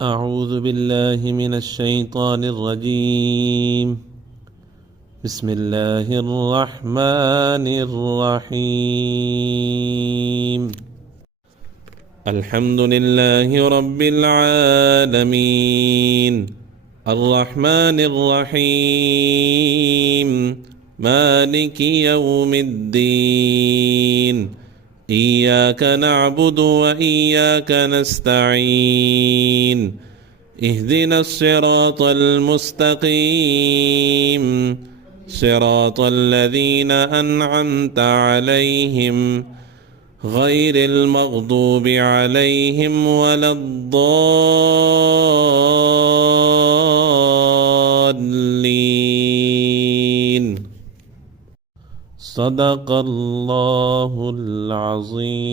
أعوذ بالله من الشيطان الرجيم. بسم الله الرحمن الرحيم. الحمد لله رب العالمين، الرحمن الرحيم، مالك يوم الدين. إياك نعبد وإياك نستعين. اهدنا الصراط المستقيم، صراط الذين أنعمت عليهم غير المغضوب عليهم ولا الضالين. صدق الله العظيم.